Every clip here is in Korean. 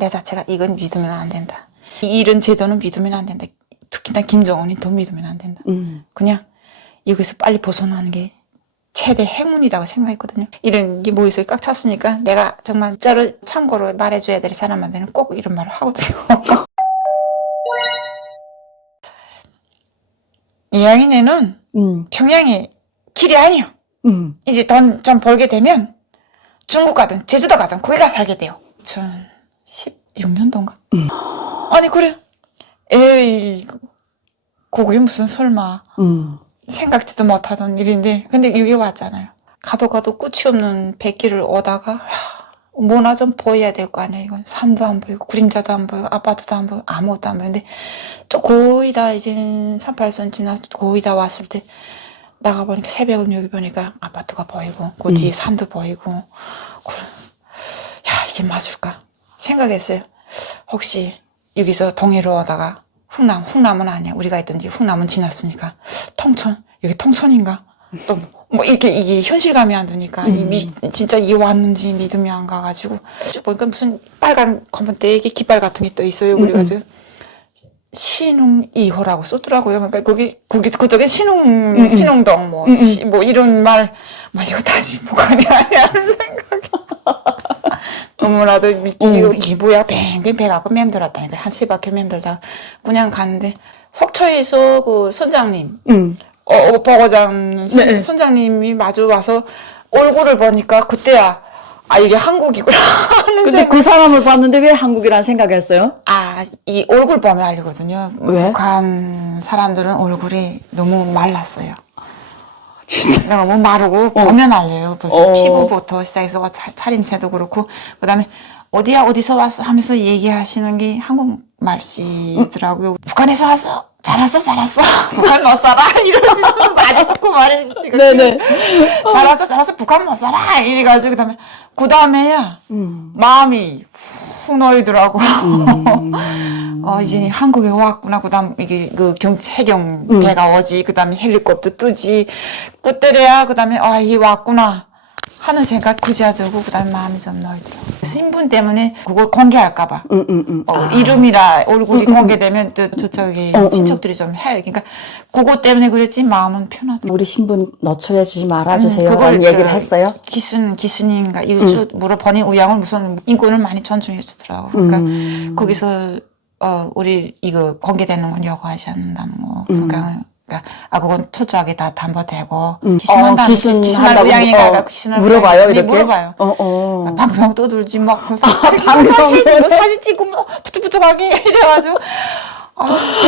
내 자체가 이건 믿으면 안 된다. 이런 제도는 믿으면 안 된다. 특히나 김정은이 더 믿으면 안 된다. 그냥 여기서 빨리 벗어나는 게 최대 행운이라고 생각했거든요. 이런 게 머릿속에 꽉 찼으니까 내가 정말 진짜로 참고로 말해줘야 될 사람한테는 꼭 이런 말을 하거든요. 이양이네는 평양이 길이 아니요. 이제 돈 좀 벌게 되면 중국 가든 제주도 가든 거기 가 살게 돼요. 2016년도인가? 아니 그래. 에이 그게 무슨 설마 생각지도 못하던 일인데 근데 여기 왔잖아요. 가도 끝이 없는 백길을 오다가 뭐나 좀 보여야 될 거 아니야. 이건 산도 안 보이고 그림자도 안 보이고 아파트도 안 보이고 아무것도 안 보이는데 또 거의 다 이제 38선 지나서 거의 다 왔을 때 나가보니까 새벽은 여기 보니까 아파트가 보이고 그 뒤에 산도 보이고 야 이게 맞을까 생각했어요. 혹시 여기서 동해로 오다가 흥남은 아니야. 우리가 있던지 흥남은 지났으니까 통천 여기 통천인가 또 뭐 이게 현실감이 안 드니까 진짜 이 왔는지 믿음이 안 가가지고 쭉 보니까 무슨 빨간 검은대게 깃발 같은 게 또 있어요. 그래가지고 신흥 2호라고 썼더라고요. 그러니까 그쪽에 신흥동 뭐 이런 말 이거 다시 북한이 아니야 하는 생각이 너무나도 믿기고 이게 뭐야 뱅뱅 배 갖고 맴돌았다니까 한 3바퀴 맴돌다가 그냥 갔는데 속초에서 그 선장님 보고장 선장님이 마주 와서 얼굴을 보니까 그때야 이게 한국이구나 하는 근데 그 사람을 봤는데 왜 한국이라는 생각했어요? 이 얼굴 보면 알거든요. 왜? 북한 사람들은 얼굴이 너무 말랐어요. 진짜? 너무 마르고 보면 알려요. 벌써 피부부터 시작해서 차림새도 그렇고 그다음에 어디야 어디서 왔어 하면서 얘기하시는 게 한국말씨더라고요. 북한에서 왔어? 잘 왔어. 북한 못 살아? 이러시는 많이 듣고 말이지. 네네. 잘 왔어. 북한 못 살아. 이래가지고 그 다음에야 마음이 훅 놓이더라고. 이제 한국에 왔구나. 그다음 이게 그 해경 배가 오지. 그다음에 헬리콥터 뜨지. 그때래야 그다음에 이게 왔구나 하는 생각 그제야 들고 그다음에 마음이 좀 놓이더라고. 신분 때문에 그걸 공개할까봐. 이름이라 얼굴이 공개되면 또 저쪽에 친척들이 좀 해. 그러니까 그거 때문에 그랬지 마음은 편하더라고. 우리 신분 노출해주지 말아주세요 라는 얘기를 했어요? 기순인가 이거 쭉 물어보니 우양을 무슨 인권을 많이 존중해 주더라고. 그러니까 거기서 우리 이거 공개되는 건 요구하지 않는다는 거. 그러니까 그건 초조하게 다 담보되고 기순한다고 우양이가 물어봐요 이렇게? 물어봐요. 방송 떠들지 막 사진 찍고 뭐 부쩍부쩍하게 이래가지고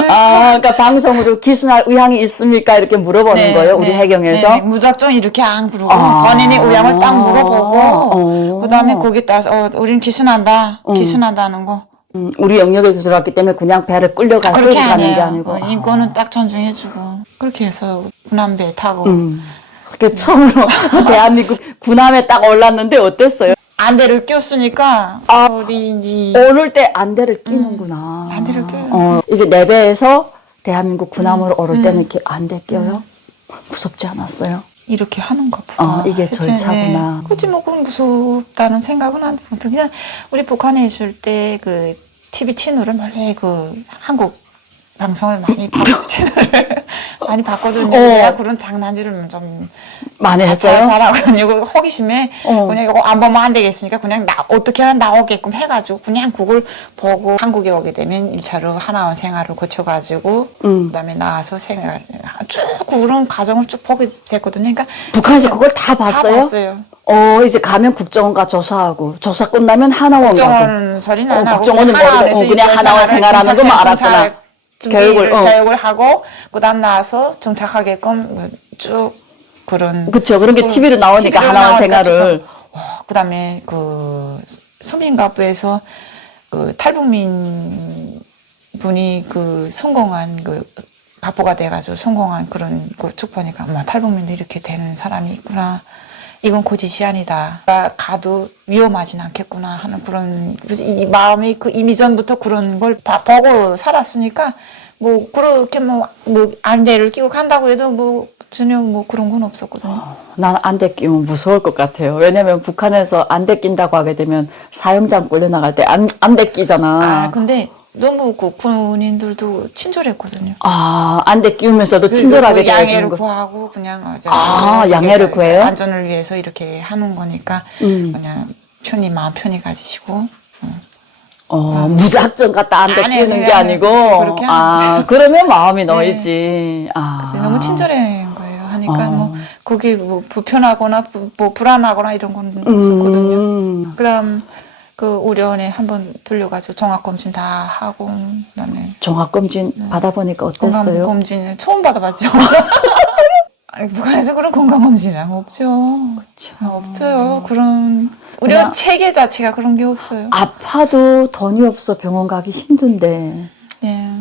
그러니까 방송으로 기순할 의향이 있습니까? 이렇게 물어보는 거예요, 우리 해경에서? 무작정 이렇게 안 그러고, 본인의 의향을 딱 물어보고, 그 다음에 거기에 따라서, 우린 기순한다는 거. 우리 영역에 들어왔기 때문에 그냥 배를 끌려가서 끌고 가는 게 아니고. 인권은 딱 존중해주고, 그렇게 해서 군함배 타고. 그게 처음으로 대한민국 군함에 딱 올랐는데 어땠어요? 안대를 꼈으니까, 어디인지. 오를 때 안대를 끼는구나. 안대를 껴요. 이제 내배에서 대한민국 군함으로 오를 때는 이렇게 안대 껴요? 무섭지 않았어요? 이렇게 하는 것보다. 이게 절차구나. 그치, 그건 무섭다는 생각은 안 들고. 그냥, 우리 북한에 있을 때, TV 채널을 원래 한국 방송을 많이 채널을 많이 봤거든요. 내가 그런 장난질을 좀. 많이 했어요? 잘하거든요. 호기심에, 그냥 이거 안 보면 안 되겠으니까, 그냥 어떻게 하나 나오게끔 해가지고, 그냥 그걸 보고, 한국에 오게 되면 1차로 하나원 생활을 거쳐가지고, 그 다음에 나와서 쭉 그런 과정을 쭉 보게 됐거든요. 그러니까. 북한에서 그걸 다 봤어요? 다 봤어요. 이제 가면 국정원과 조사하고, 조사 끝나면 하나원 가고. 국정원 소리는 안 하고. 국정원은 모르고, 그냥 하나원 생활하는 것만 알았구나. 교육을 하고, 그 다음 나와서 정착하게끔 쭉 그런. 그쵸. 그런 게 TV로 나오니까 하나원 생활을. 그 다음에 서민가부에서 탈북민 분이 성공한 가부가 돼가지고 성공한 그런 쭉 보니까 탈북민도 이렇게 되는 사람이 있구나. 이건 거짓이 아니다. 가도 위험하진 않겠구나 하는 그래서 이 마음이 이미 전부터 그런 걸 보고 살았으니까, 그렇게 안대를 끼고 간다고 해도 전혀 뭐 그런 건 없었거든요. 난 안대 끼면 무서울 것 같아요. 왜냐면 북한에서 안대 낀다고 하게 되면 사형장 끌려나갈 때 안대 끼잖아. 근데 너무 그 군인들도 친절했거든요. 안대 끼우면서도 친절하게 양해를 대해주는 거. 구하고 그냥 양해를 구해요? 안전을 위해서 이렇게 하는 거니까 그냥 마음 편히 가지시고. 무작정 갖다 안대 아니, 끼우는 아니, 게 아니, 아니고. 그렇게 하면 그러면 마음이 네. 놓이지. 너무 친절한 거예요. 하니까 뭐 거기 뭐 불편하거나 뭐 불안하거나 이런 건 없었거든요. 그다음 그 우려원에 한번 들려가지고 종합검진 다 하고 그다음에 종합검진 받아보니까 어땠어요? 건강검진을 처음 받아봤죠. 아니, 북한에서 그런 건강검진이랑 없죠. 그쵸. 없어요. 그런 우려원 체계 자체가 그런 게 없어요. 아파도 돈이 없어 병원 가기 힘든데. 네.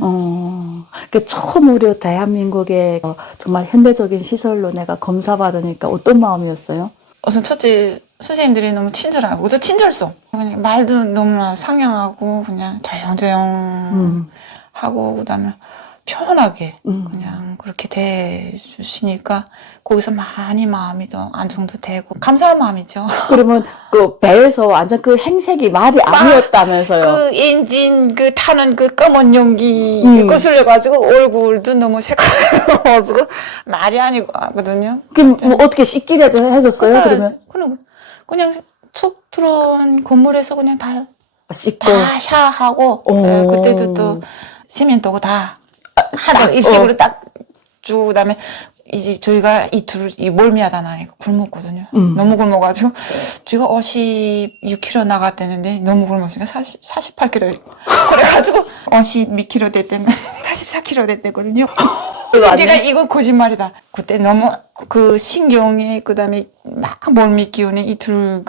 그 처음 우리 대한민국의 정말 현대적인 시설로 내가 검사 받으니까 어떤 마음이었어요? 우선 첫째 선생님들이 너무 친절하고 또 친절성 그냥 말도 너무나 상냥하고 그냥 조용조용 하고 그다음에 편하게 그냥 그렇게 대해주시니까 거기서 많이 마음이 더 안정도 되고 감사한 마음이죠. 그러면 그 배에서 완전 그 행색이 말이 아니었다면서요? 그 엔진 그 타는 그 검은 연기 거슬려가지고 얼굴도 너무 새까매가지고 말이 아니거든요. 그럼 뭐 어떻게 씻기라도 해줬어요? 그러면 그냥 속 들어온 건물에서 그냥 다 씻고 샤하고 그때도 또 세면도구 다 하도 입색으로 딱 주고 그다음에 이제 저희가 이틀 이 멀미하다 나니까 굶었거든요. 너무 굶어가지고 저희가 56kg 나갔다는데 너무 굶었으니까 48kg 그래가지고 52kg 될 때는 44kg 됐대거든요. 내가 이거 거짓말이다. 그때 너무 그 신경에 그다음에 막 멀미 기운에 이틀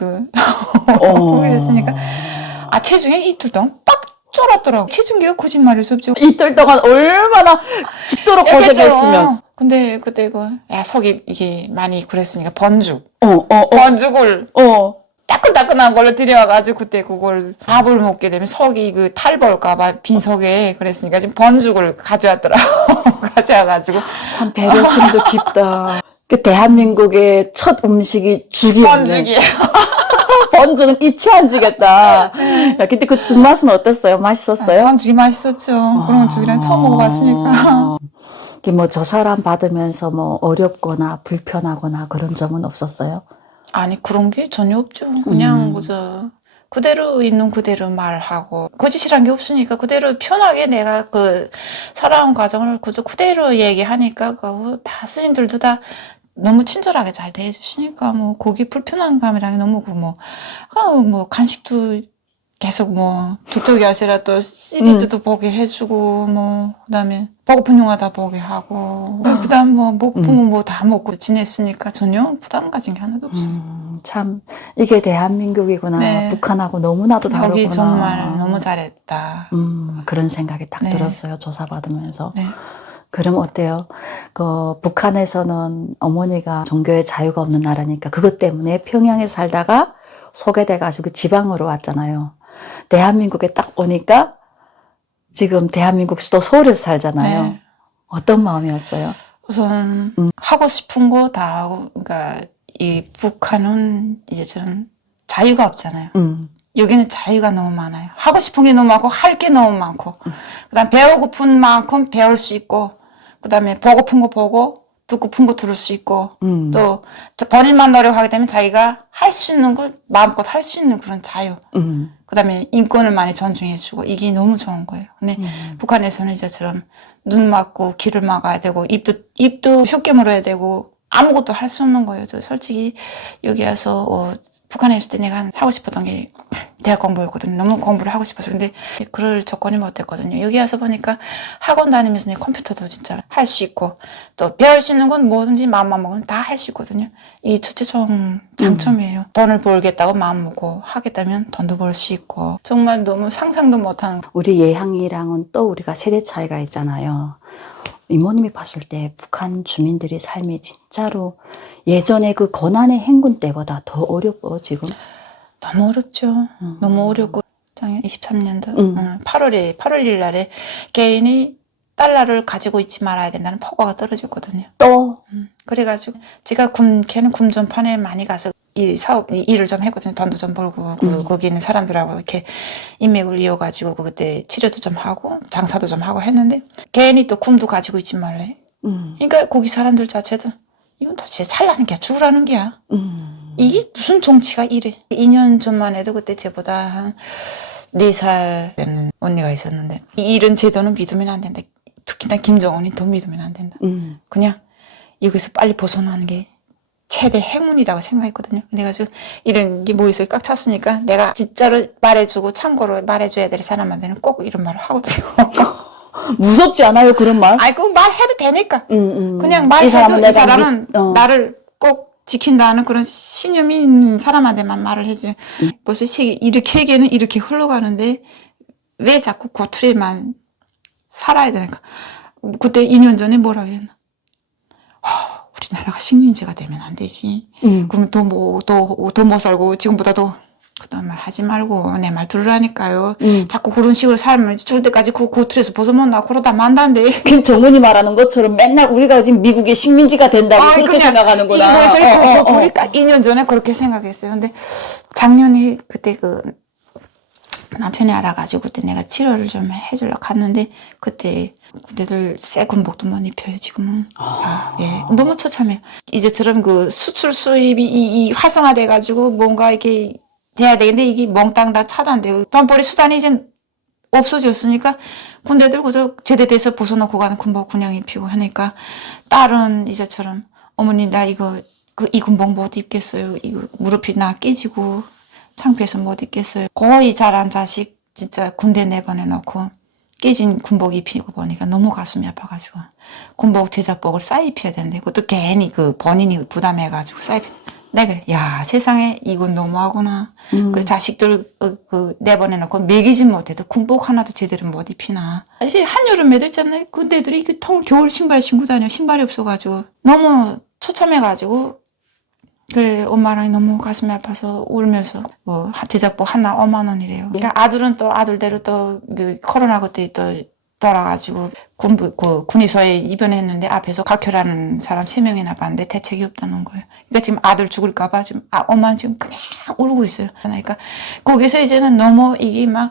그랬으니까 체중에 이틀 동안 빡 쫄았더라고. 체중계가 거짓말일 수 없죠. 이틀 동안 얼마나 죽도록 고생했으면. 근데 그때 속이 이게 많이 그랬으니까 번죽을 따끈따끈한 걸로 들여와가지고 그때 그걸 밥을 먹게 되면 속이 그 탈볼까봐 빈속에 그랬으니까 지금 번죽을 가져왔더라고. 가져와가지고 참 배려심도 깊다. 그 대한민국의 첫 음식이 죽이었네. 번죽이에요. 번죽은 잊지 안 지겠다. 야, 근데 그 죽 맛은 어땠어요? 맛있었어요? 번죽이 맛있었죠. 그런 죽이랑 처음 먹어봤으니까. 뭐 저 사람 받으면서 뭐 어렵거나 불편하거나 그런 점은 없었어요? 아니 그런 게 전혀 없죠. 그냥 그대로 있는 그대로 말하고 거짓이란 게 없으니까 그대로 편하게 내가 그 살아온 과정을 그대로 얘기하니까 다 스님들도 다 너무 친절하게 잘 대해주시니까 뭐 거기 불편한 감이랑 너무 뭐 간식도 계속 뭐 두쪽이 아시라 또 CD도 보게 해주고 뭐 그다음에 보고픈 영화다 보게 하고 그다음 뭐 보면 뭐 다 먹고 지냈으니까 전혀 부담 가진 게 하나도 없어요. 참 이게 대한민국이구나. 네. 북한하고 너무나도 다르구나. 여기 정말 너무 잘했다. 그런 생각이 딱 네. 들었어요. 조사받으면서. 네. 그럼 어때요? 북한에서는 어머니가 종교의 자유가 없는 나라니까 그것 때문에 평양에 살다가 소개돼가지고 지방으로 왔잖아요. 대한민국에 딱 오니까 지금 대한민국 수도 서울에서 살잖아요. 네. 어떤 마음이었어요? 우선 하고 싶은 거 다 하고 그러니까 이 북한은 이제 좀 자유가 없잖아요. 여기는 자유가 너무 많아요. 하고 싶은 게 너무 많고 할 게 너무 많고 그다음 배우고픈 만큼 배울 수 있고 그다음에 보고픈 거 보고 듣고픈 거 들을 수 있고 또 본인만 노력하게 되면 자기가 할 수 있는 걸 마음껏 할 수 있는 그런 자유 그다음에 인권을 많이 존중해주고 이게 너무 좋은 거예요. 근데 북한에서는 이제처럼 눈 막고 귀를 막아야 되고 입도 혓게 물어야 되고 아무것도 할 수 없는 거예요. 저 솔직히 여기 와서 북한에 있을 때 내가 하고 싶었던 게 대학 공부였거든요. 너무 공부를 하고 싶어서. 근데 그럴 조건이 못 됐거든요. 여기 와서 보니까 학원 다니면서 내 컴퓨터도 진짜 할 수 있고 또 배울 수 있는 건 뭐든지 마음만 먹으면 다 할 수 있거든요. 이게 첫째 장점이에요. 돈을 벌겠다고 마음 먹고 하겠다면 돈도 벌 수 있고 정말 너무 상상도 못하는 우리 예향이랑은 또 우리가 세대 차이가 있잖아요. 이모님이 봤을 때 북한 주민들의 삶이 진짜로 예전에 그 고난의 행군 때보다 더 어렵고 지금? 너무 어렵죠. 너무 어렵고 작년 23년도 8월 1일 날에 개인이 달러를 가지고 있지 말아야 된다는 포고가 떨어졌거든요. 또 그래가지고 제가 걔는 금전판에 많이 가서 일을 좀 했거든요. 돈도 좀 벌고 거기 있는 사람들하고 이렇게 인맥을 이어가지고 그때 치료도 좀 하고 장사도 좀 하고 했는데 괜히 또 금도 가지고 있지 말래. 그러니까 거기 사람들 자체도 이건 도대체 살라는 게야 죽으라는 게야. 이게 무슨 정치가 이래. 2년 전만 해도 그때 제보다 한 4살 되는 언니가 있었는데 이런 제도는 믿으면 안 된다. 특히나 김정은이 더 믿으면 안 된다. 그냥 여기서 빨리 벗어나는 게 최대 행운이라고 생각했거든요. 그래가지고 이런 게 머릿속에 꽉 찼으니까 내가 진짜로 말해주고 참고로 말해줘야 될 사람한테는 꼭 이런 말을 하거든요. 무섭지 않아요, 그런 말? 아이, 그 말해도 되니까. 그냥 이 말해도 사람은, 이 사람은 나를 꼭 지킨다는 그런 신념이 있는 사람한테만 말을 해줘요. 벌써 세계는 이렇게 흘러가는데 왜 자꾸 고투리만 살아야 되니까. 그때 2년 전에 뭐라 그랬나? 우리나라가 식민지가 되면 안 되지. 그럼 더 못 살고 지금보다 더 그딴 말 하지 말고 내 말 들으라니까요. 자꾸 그런 식으로 살면 죽을 때까지 그 틀에서 벗어 못 나고 그러다 만다는데. 김정은이 말하는 것처럼 맨날 우리가 지금 미국의 식민지가 된다고 그렇게 생각하는구나. 그러니까 2년 전에 그렇게 생각했어요. 근데 작년에 그때 그 남편이 알아가지고 그때 내가 치료를 좀 해주려고 갔는데 그때들 새 군복도 못 입혀요 지금은. 예, 너무 처참해요. 이제처럼 그 수출 수입이 이 활성화돼가지고 뭔가 이렇게 돼야 되는데 이게 몽땅 다 차단돼요. 돈벌이 수단이 이제 없어졌으니까 군대들 그저 제대돼서 벗어놓고 가는 군복 그냥 입히고 하니까 딸은 이제처럼 어머니 나 이 군복 못 입겠어요. 이거 무릎이 나 깨지고 창피해서 못 입겠어요. 거의 자란 자식 진짜 군대 내보내놓고 깨진 군복 입히고 보니까 너무 가슴이 아파가지고 군복 제작복을 싸 입혀야 되는데 그것도 괜히 그 본인이 부담해가지고 싸 입혀. 내가 그래, 야 세상에 이건 너무하구나. 그래서 자식들 내보내놓고 먹이지 못해도 군복 하나도 제대로 못 입히나. 사실 한여름에도 있잖아요. 군대들이 겨울 신발 신고 다녀. 신발이 없어가지고 너무 처참해가지고 그래 엄마랑 너무 가슴이 아파서 울면서 제작복 하나 5만 원이래요. 그러니까 아들은 또 아들대로 또 코로나 그때 또 돌아가지고 군의소에 입원했는데 앞에서 각혈하는 사람 3명이나 봤는데 대책이 없다는 거예요. 그러니까 지금 아들 죽을까봐 지금 엄마는 지금 그냥 울고 있어요. 그러니까 거기서 이제는 너무 이게 막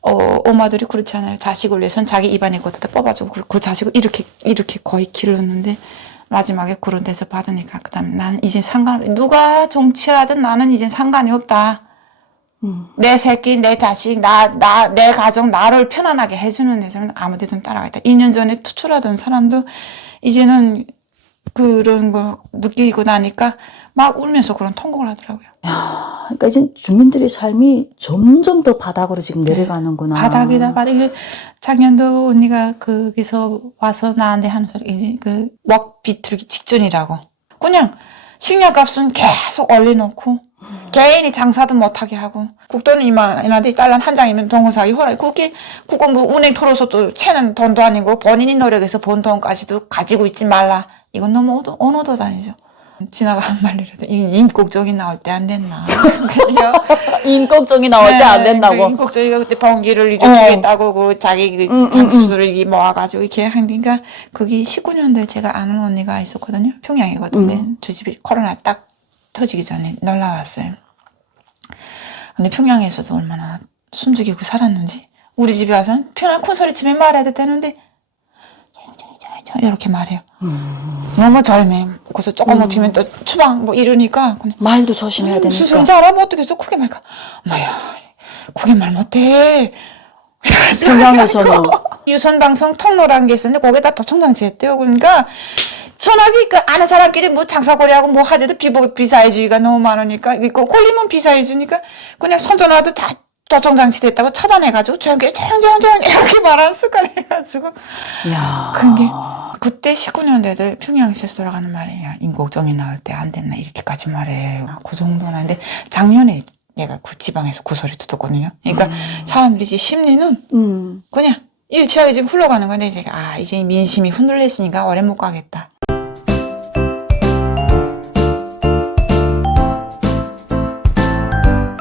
엄마들이 그렇지 않아요. 자식을 위해서는 자기 입안에 것도 다 뽑아주고 그 자식을 이렇게 거의 길렀는데 마지막에 그런 데서 받으니까 그다음에 나는 이제 누가 정치라든 나는 이제 상관이 없다. 내 새끼, 내 자식, 내 가정, 나를 편안하게 해주는 데서는 아무 데든 따라가겠다. 2년 전에 투출하던 사람도 이제는 그런 거 느끼고 나니까 막 울면서 그런 통곡을 하더라고요. 야, 그러니까 이제 주민들의 삶이 점점 더 바닥으로 지금 내려가는구나. 바닥이다, 바닥. 작년도 언니가 거기서 와서 나한테 하는 소리, 이제 웍 비틀기 직전이라고. 그냥 식량값은 계속 올려놓고, 개인이 장사도 못하게 하고, 국돈은 이만한데 달러 한 장이면 동호사기 허락. 그거 뭐 은행 털어서 또 채는 돈도 아니고, 본인이 노력해서 번 돈까지도 가지고 있지 말라. 이건 너무 언어도 아니죠. 지나가는 말이라도 임꺽정이 나올 때 안 됐나. 임꺽정이 나올 때 안 된다고. 임꺽정이가 그때 번기를 일으키겠다고 자기 장수를 모아가지고 이렇게 하니까 거기 19년도에 제가 아는 언니가 있었거든요. 평양이거든요. 저 집이 코로나 딱 터지기 전에 놀러 왔어요. 근데 평양에서도 얼마나 숨죽이고 살았는지 우리 집에 와서는 편한 큰 소리 치면 말해도 되는데 이렇게 말해요. 너무 조용해. 그래서 조금 못하면 또 추방 뭐 이러니까 말도 조심해야 되니까. 무슨 잘하면 어떻게 해서 크게 말까? 엄마야 크게 말 못해. 평양에서는 유선방송 통로라는 게 있었는데 거기다 도청장치 했대요. 그러니까 전화기 아는 사람끼리 뭐 장사거리하고 뭐 하재도 비사해주기가 너무 많으니까 이거 걸리면 비사해주니까 그냥 손전화도 다 도청장치 됐다고 차단해가지고 조용히 이렇게 말하는 습관 해가지고. 야. 그게 그때 19년대도 평양시에서 돌아가는 말이에요. 임꺽정이 나올 때 안 됐나 이렇게까지 말해. 그 정도나. 근데 작년에 얘가 그 지방에서 그 소리 듣었거든요. 그러니까 사람들이 심리는 그냥 일치하게 지금 흘러가는 건데 이제 이제 민심이 흔들렸으니까 오래 못 가겠다.